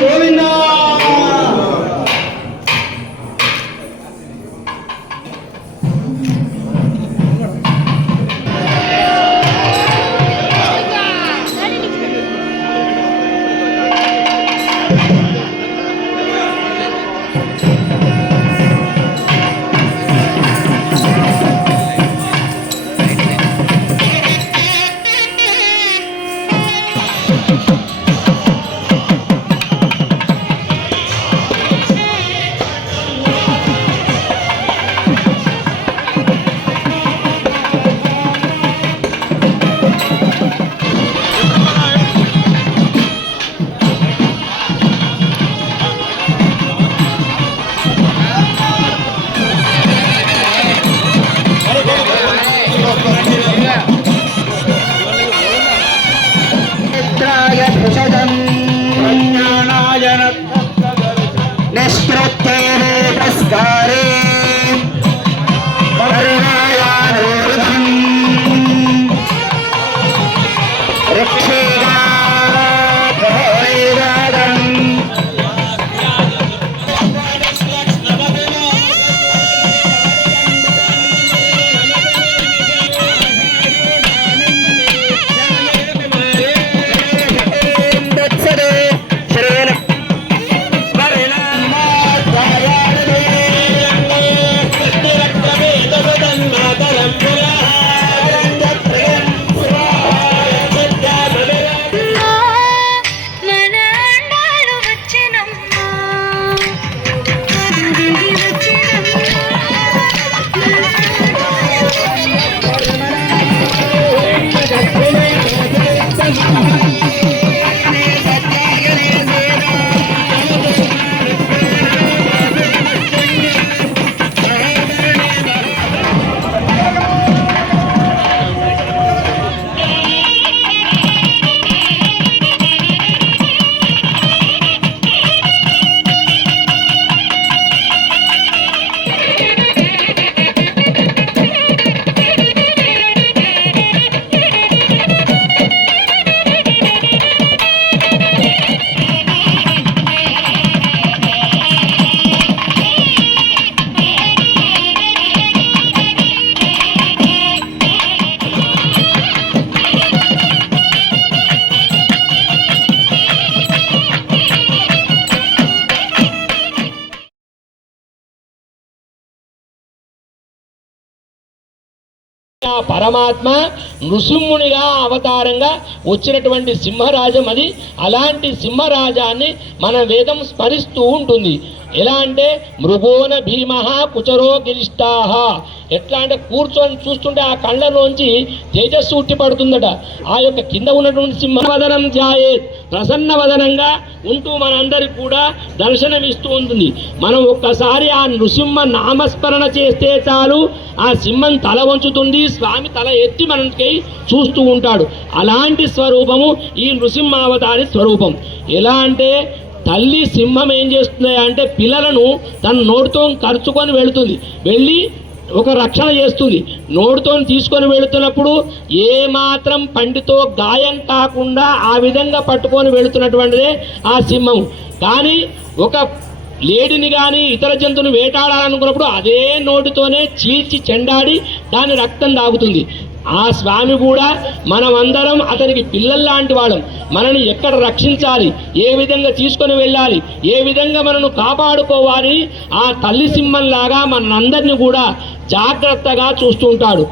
గోవిందా పరమాత్మ నృసింహునిగా అవతారంగా వచ్చినటువంటి సింహరాజం అది. అలాంటి సింహరాజాన్ని మన వేదం స్మరిస్తూ ఉంటుంది. ఎలా అంటే మృగోన భీమ కుచరో గిరిష్టాహ. ఎట్లా అంటే కూర్చొని చూస్తుంటే ఆ కళ్ళలోంచి తేజస్సు ఉట్టి పడుతుందట. ఆ యొక్క కింద ఉన్నటువంటి సింహవదనం ధ్యాయేత్, ప్రసన్నవదనంగా ఉంటూ మనందరికి కూడా దర్శనమిస్తూ ఉంటుంది. మనం ఒక్కసారి ఆ నృసింహ నామస్మరణ చేస్తే చాలు, ఆ సింహం తల వంచుతుంది, స్వామి తల ఎత్తి మనకి చూస్తూ ఉంటాడు. అలాంటి స్వరూపము ఈ నృసింహావతారి స్వరూపం. ఎలా అంటే తల్లి సింహం ఏం చేస్తుంది అంటే పిల్లలను తన నోటితో కరుచుకొని వెళుతుంది, వెళ్ళి ఒక రక్షణ చేస్తుంది. నోటితో తీసుకొని వెళుతున్నప్పుడు ఏ మాత్రం పంటితో గాయం కాకుండా ఆ విధంగా పట్టుకొని వెళుతున్నటువంటిదే ఆ సింహం. కానీ ఒక లేడిని కానీ ఇతర జంతువుని వేటాడాలనుకున్నప్పుడు అదే నోటితోనే చీల్చి చెండాడి దాని రక్తం తాగుతుంది. ఆ స్వామి కూడా మనమందరం అతనికి పిల్లల్లాంటి వాళ్ళం. మనని ఎక్కడ రక్షించాలి, ఏ విధంగా తీసుకొని వెళ్ళాలి, ఏ విధంగా మనను కాపాడుకోవాలి, ఆ తల్లి సింహంలాగా మనందరినీ కూడా జాగ్రత్తగా చూస్తుంటాడు.